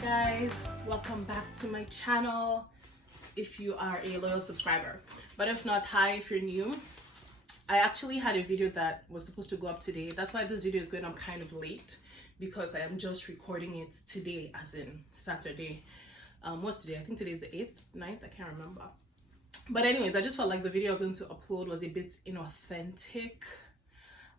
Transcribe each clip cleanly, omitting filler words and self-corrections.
Hi guys, welcome back to my channel if you are a loyal subscriber, but if not, hi if you're new. I actually had a video that was supposed to go up today. That's why this video is going up kind of late, because I am just recording it today, as in Saturday. What's today? I think today is the 8th, 9th, I can't remember. But anyways, I just felt like the video I was going to upload was a bit inauthentic.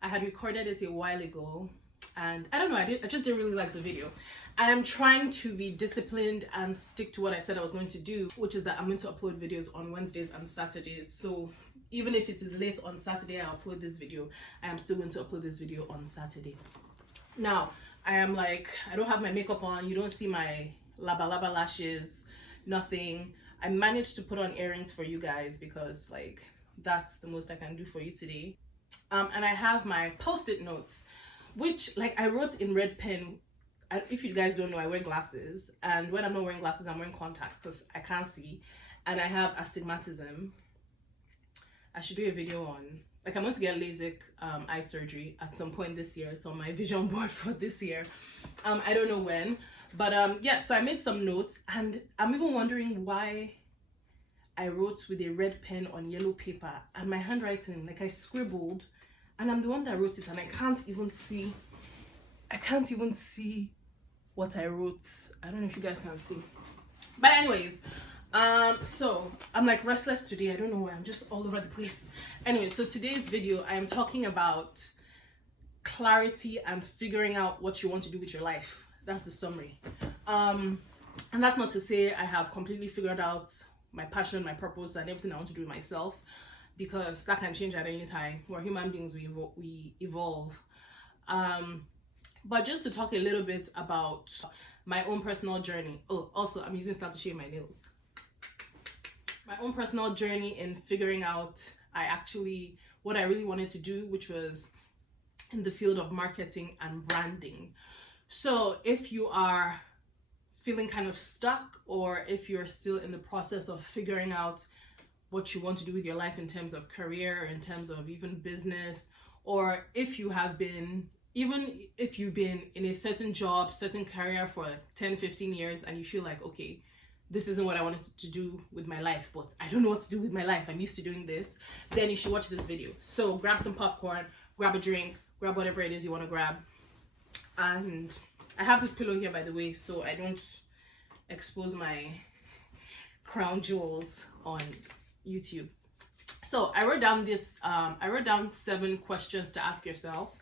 I had recorded it a while ago and I don't know, I just didn't really like the video. I am trying to be disciplined and stick to what I said I was going to do, which is that I'm going to upload videos on Wednesdays and Saturdays. So even if it is late on Saturday I upload this video, I am still going to upload this video on Saturday. Now, I am like, I don't have my makeup on, you don't see my laba lashes, nothing. I managed to put on earrings for you guys because like that's the most I can do for you today. And I have my post-it notes, which like I wrote in red pen. If you guys don't know, I wear glasses, and when I'm not wearing glasses, I'm wearing contacts because I can't see, and I have astigmatism. I should do a video on, like, I'm going to get LASIK eye surgery at some point this year. It's on my vision board for this year. I don't know when, but yeah, so I made some notes, and I'm even wondering why I wrote with a red pen on yellow paper, and my handwriting, like I scribbled, and I'm the one that wrote it, and I can't even see what I wrote. I don't know if you guys can see, but anyways, so I'm like restless today. I don't know why, I'm just all over the place. Anyway, so today's video I am talking about clarity and figuring out what you want to do with your life. That's the summary. And that's not to say I have completely figured out my passion, my purpose, and everything I want to do with myself, because that can change at any time. We're human beings, we evolve. But just to talk a little bit about my own personal journey. Oh, also I'm using Stalk to shave my nails. My own personal journey in figuring out what I really wanted to do, which was in the field of marketing and branding. So if you are feeling kind of stuck, or if you're still in the process of figuring out what you want to do with your life in terms of career, or in terms of even business, or if you've been in a certain job, certain career for 10-15 years, and you feel like, okay, this isn't what I wanted to do with my life, but I don't know what to do with my life, I'm used to doing this, then you should watch this video. So grab some popcorn, grab a drink, grab whatever it is you want to grab. And I have this pillow here, by the way, so I don't expose my crown jewels on YouTube. So I wrote down 7 questions to ask yourself,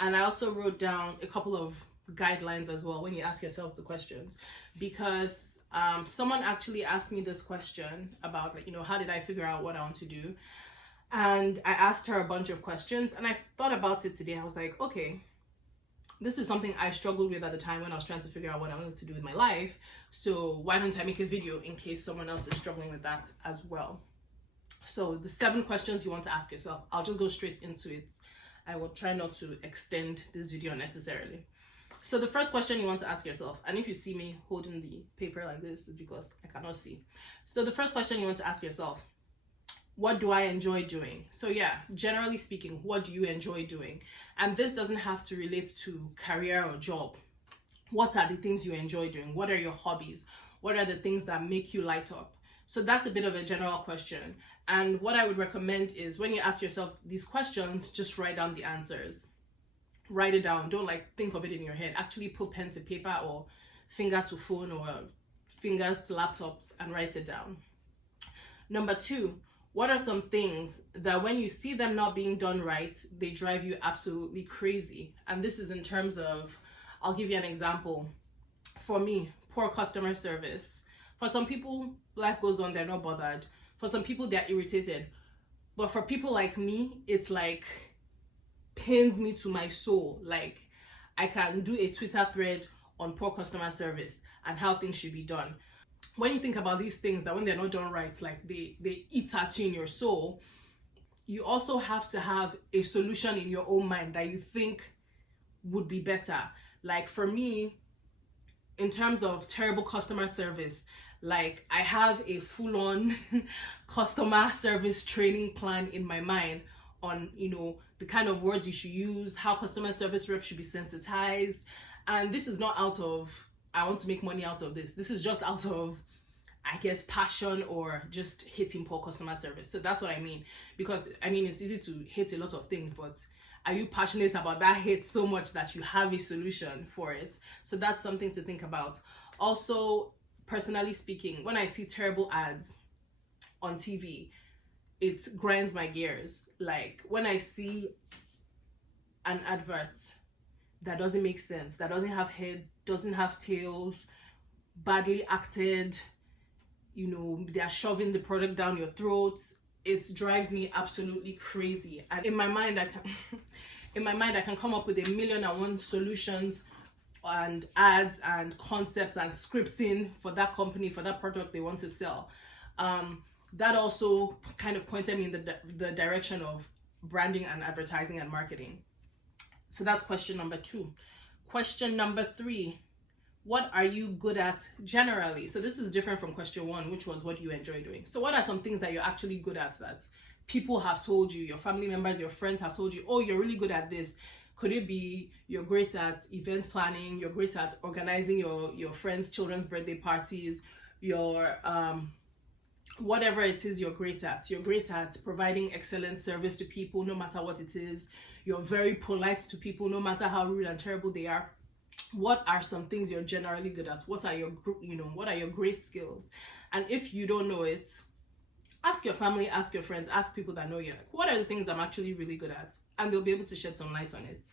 and I also wrote down a couple of guidelines as well when you ask yourself the questions, because someone actually asked me this question about, like, how did I figure out what I want to do, and I asked her a bunch of questions, and I thought about it today. I was like, okay, this is something I struggled with at the time when I was trying to figure out what I wanted to do with my life, so why don't I make a video in case someone else is struggling with that as well. So the 7 questions you want to ask yourself, I'll just go straight into it. I will try not to extend this video unnecessarily. So the first question you want to ask yourself, and if you see me holding the paper like this, it's because I cannot see. So the first question you want to ask yourself, what do I enjoy doing? So yeah, generally speaking, what do you enjoy doing? And this doesn't have to relate to career or job. What are the things you enjoy doing? What are your hobbies? What are the things that make you light up? So that's a bit of a general question. And what I would recommend is, when you ask yourself these questions, just write down the answers. Write it down. Don't like think of it in your head. Actually put pen to paper, or finger to phone, or fingers to laptops, and write it down. Number 2, what are some things that when you see them not being done right, they drive you absolutely crazy? And this is in terms of, I'll give you an example. For me, poor customer service. For some people, life goes on, they're not bothered. For some people, they're irritated. But for people like me, it's like pains me to my soul. Like, I can do a Twitter thread on poor customer service and how things should be done. When you think about these things, that when they're not done right, like they eat at you in your soul, you also have to have a solution in your own mind that you think would be better. Like for me, in terms of terrible customer service, like I have a full-on customer service training plan in my mind on, the kind of words you should use, how customer service reps should be sensitized. And this is not out of I want to make money out of this. This is just out of, I guess, passion or just hating poor customer service. So that's what I mean. Because I mean, it's easy to hate a lot of things, but are you passionate about that hate so much that you have a solution for it? So that's something to think about. Also, personally speaking, when I see terrible ads on TV, it grinds my gears. Like when I see an advert that doesn't make sense, that doesn't have head, doesn't have tails, badly acted, you know, they are shoving the product down your throat, it drives me absolutely crazy. And in my mind I can come up with 1,000,001 solutions and ads and concepts and scripting for that company, for that product they want to sell. That also kind of pointed me in the direction of branding and advertising and marketing. So that's question number 2. Question number 3, what are you good at generally? So this is different from question 1, which was what you enjoy doing. So what are some things that you're actually good at that people have told you, your family members, your friends have told you, oh, you're really good at this? Could it be you're great at event planning, you're great at organizing your friends' children's birthday parties, your whatever it is you're great at. You're great at providing excellent service to people no matter what it is. You're very polite to people no matter how rude and terrible they are. What are some things you're generally good at? What are your great skills? And if you don't know it, ask your family, ask your friends, ask people that know you. Like, what are the things I'm actually really good at? And they'll be able to shed some light on it.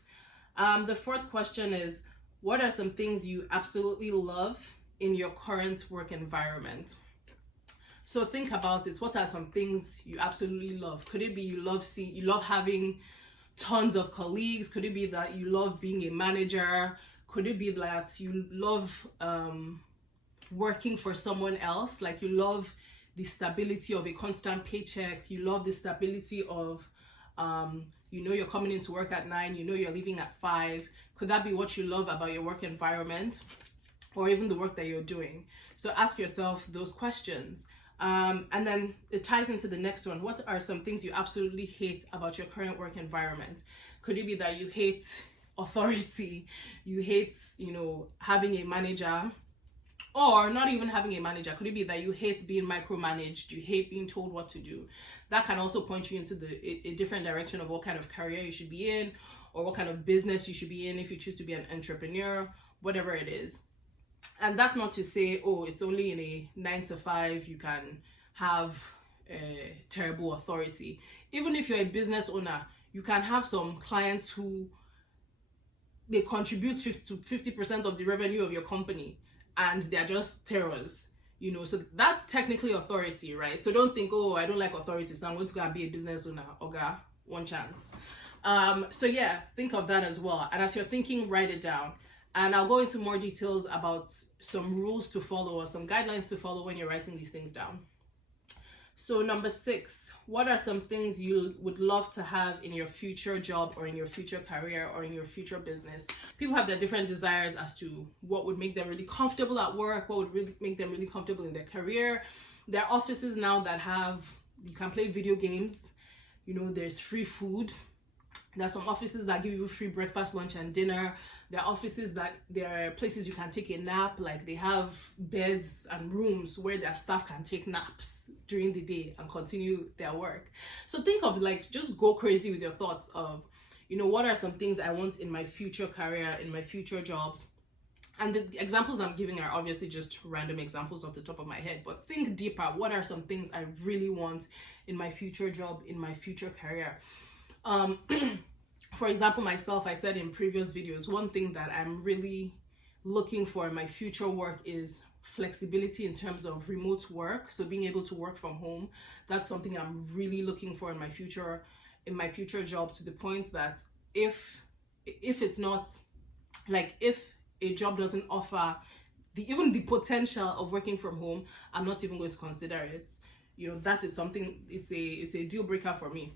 The 4th question is, what are some things you absolutely love in your current work environment? So think about it. What are some things you absolutely love? Could it be you love having tons of colleagues? Could it be that you love being a manager? Could it be that you love working for someone else? Like you love the stability of a constant paycheck. You love the stability of, you're coming into work at 9, you're leaving at 5. Could that be what you love about your work environment or even the work that you're doing? So ask yourself those questions. And then it ties into the next one. What are some things you absolutely hate about your current work environment? Could it be that you hate authority, you hate, having a manager, or not even having a manager? Could it be that you hate being micromanaged, you hate being told what to do? That can also point you into a different direction of what kind of career you should be in, or what kind of business you should be in if you choose to be an entrepreneur, whatever it is. And that's not to say, oh, it's only in a 9 to 5 you can have terrible authority. Even if you're a business owner, you can have some clients who they contribute to 50% of the revenue of your company, and they're just terrors, so that's technically authority, right? So don't think, oh, I don't like authority, so I'm going to go and be a business owner. Okay, one chance. So yeah, think of that as well. And as you're thinking, write it down. And I'll go into more details about some rules to follow or some guidelines to follow when you're writing these things down. So number 6, what are some things you would love to have in your future job or in your future career or in your future business? People have their different desires as to what would make them really comfortable at work, what would really make them really comfortable in their career. There are offices now that you can play video games, there's free food. There are some offices that give you free breakfast, lunch, and dinner. There are offices there are places you can take a nap, like they have beds and rooms where their staff can take naps during the day and continue their work. So think of just go crazy with your thoughts of, what are some things I want in my future career, in my future jobs. And the examples I'm giving are obviously just random examples off the top of my head, but think deeper. What are some things I really want in my future job, in my future career? For example, myself, I said in previous videos, one thing that I'm really looking for in my future work is flexibility in terms of remote work. So being able to work from home, that's something I'm really looking for in my future job, to the point that if it's not, if a job doesn't offer even the potential of working from home, I'm not even going to consider it. That is something, it's a deal breaker for me.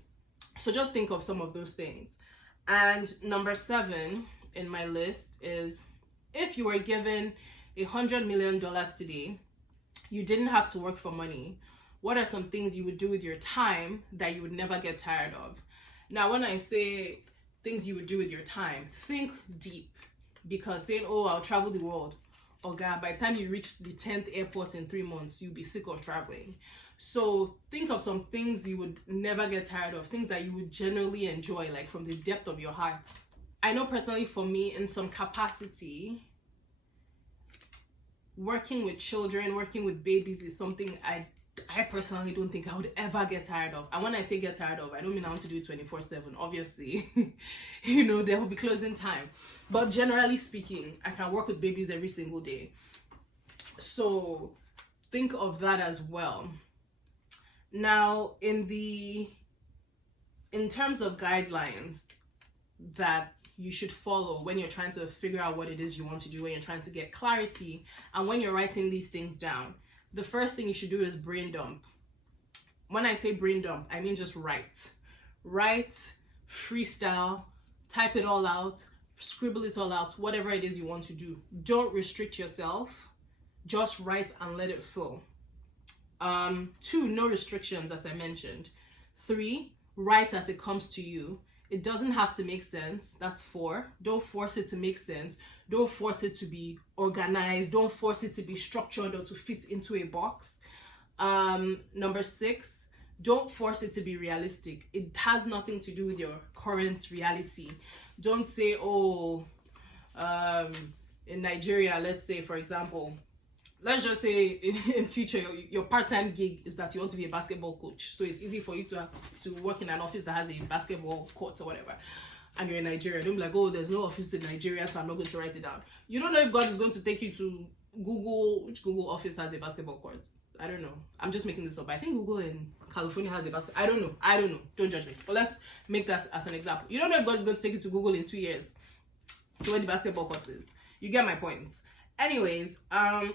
So just think of some of those things. And number 7 in my list is, if you were given $100 million today, you didn't have to work for money, what are some things you would do with your time that you would never get tired of? Now, when I say things you would do with your time, think deep, because saying, oh, I'll travel the world, oh God, by the time you reach the 10th airport in 3 months, you'll be sick of traveling. So think of some things you would never get tired of, things that you would genuinely enjoy, like from the depth of your heart. I know personally for me, in some capacity, working with children, working with babies is something I personally don't think I would ever get tired of. And when I say get tired of, I don't mean I want to do it 24/7. Obviously, you know, there will be closing time. But generally speaking, I can work with babies every single day. So think of that as well. Now, in terms of guidelines that you should follow when you're trying to figure out what it is you want to do, when you're trying to get clarity, and when you're writing these things down, the first thing you should do is brain dump. When I say brain dump, I mean just write. Write, freestyle, type it all out, scribble it all out, whatever it is you want to do. Don't restrict yourself. Just write and let it flow. 2, no restrictions, as I mentioned. 3, write as it comes to you. It doesn't have to make sense. That's 4. Don't force it to make sense. Don't force it to be organized. Don't force it to be structured or to fit into a box. Number 6, don't force it to be realistic. It has nothing to do with your current reality. Don't say, oh, in Nigeria, let's say, for example, let's just say in future, your part-time gig is that you want to be a basketball coach. So it's easy for you to work in an office that has a basketball court or whatever. And you're in Nigeria. Don't be like, oh, there's no office in Nigeria, so I'm not going to write it down. You don't know if God is going to take you to Google, which Google office has a basketball court. I don't know. I'm just making this up. I think Google in California has a basketball. I don't know. Don't judge me. But let's make that as an example. You don't know if God is going to take you to Google in 2 years to where the basketball court is. You get my point. Anyways,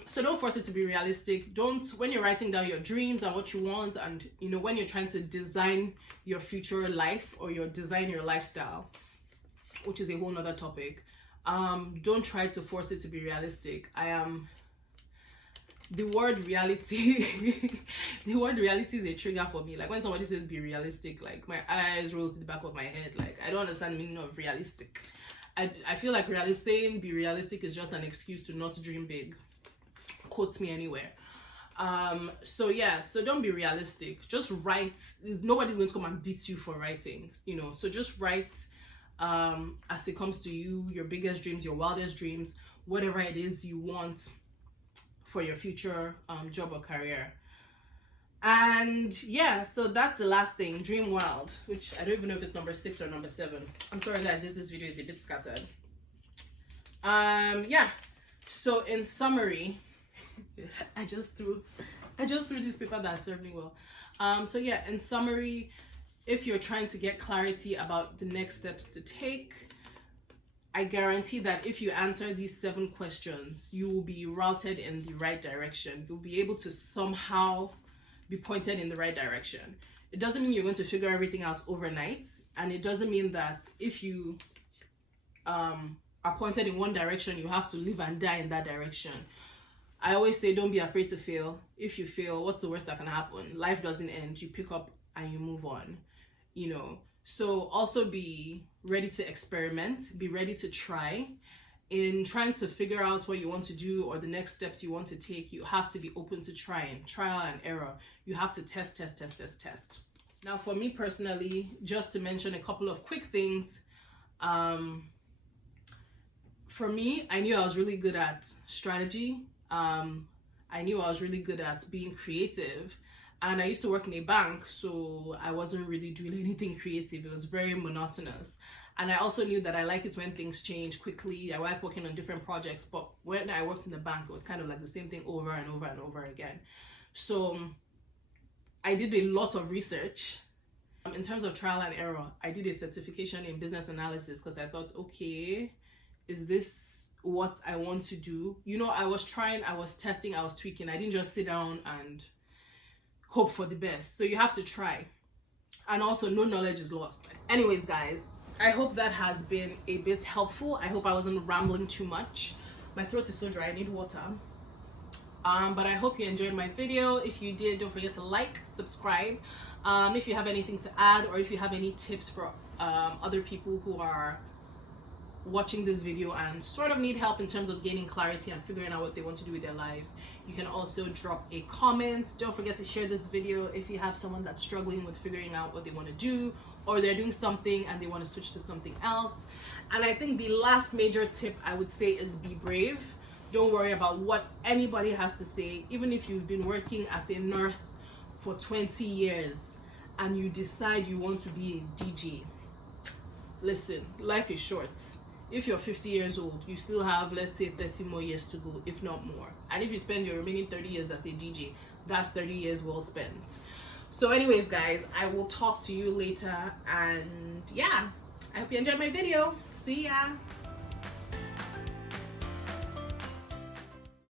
so don't force it to be realistic. Don't, when you're writing down your dreams and what you want, and you know, when you're trying to design your future life or design your lifestyle, which is a whole nother topic, don't try to force it to be realistic. The word reality the word reality is a trigger for me. Like when somebody says be realistic, like my eyes roll to the back of my head. Like I don't understand the meaning of realistic. I feel like saying be realistic is just an excuse to not dream big. Quotes me anywhere. So don't be realistic. Just write. Nobody's going to come and beat you for writing, you know. So just write as it comes to you, your biggest dreams, your wildest dreams, whatever it is you want for your future job or career. And yeah, so that's the last thing, dream wild, which I don't even know if it's number 6 or number 7. I'm sorry guys if this video is a bit scattered. So in summary, I just threw this paper that served me well. In summary, if you're trying to get clarity about the next steps to take, I guarantee that if you answer these 7 questions, you will be routed in the right direction. You'll be able to somehow be pointed in the right direction. It doesn't mean you're going to figure everything out overnight, and it doesn't mean that if you are pointed in one direction, you have to live and die in that direction. I always say don't be afraid to fail. If you fail, what's the worst that can happen? Life doesn't end. You pick up and you move on, you know. So also be ready to experiment, be ready to try. In trying to figure out what you want to do or the next steps you want to take, you have to be open to trying, trial and error. You have to test. Now, for me personally, just to mention a couple of quick things, for me, I knew I was really good at strategy. I knew I was really good at being creative. And I used to work in a bank, so I wasn't really doing anything creative. It was very monotonous. And I also knew that I like it when things change quickly. I like working on different projects, but when I worked in the bank, it was kind of like the same thing over and over and over again. So I did a lot of research. In terms of trial and error, I did a certification in business analysis because I thought, okay, is this what I want to do? You know, I was trying, I was testing, I was tweaking. I didn't just sit down and hope for the best. So you have to try. And also, no knowledge is lost. Anyways, guys, I hope that has been a bit helpful. I hope I wasn't rambling too much. My throat is so dry, I need water. But I hope you enjoyed my video. If you did, don't forget to like, subscribe. If you have anything to add, or if you have any tips for other people who are watching this video and sort of need help in terms of gaining clarity and figuring out what they want to do with their lives, you can also drop a comment. Don't forget to share this video if you have someone that's struggling with figuring out what they want to do, or they're doing something and they want to switch to something else. And I think the last major tip I would say is be brave. Don't worry about what anybody has to say. Even if you've been working as a nurse for 20 years and you decide you want to be a DJ, listen, life is short. If you're 50 years old, you still have, let's say, 30 more years to go, if not more. And if you spend your remaining 30 years as a DJ, that's 30 years well spent. So anyways, guys, I will talk to you later. And yeah, I hope you enjoyed my video. See ya.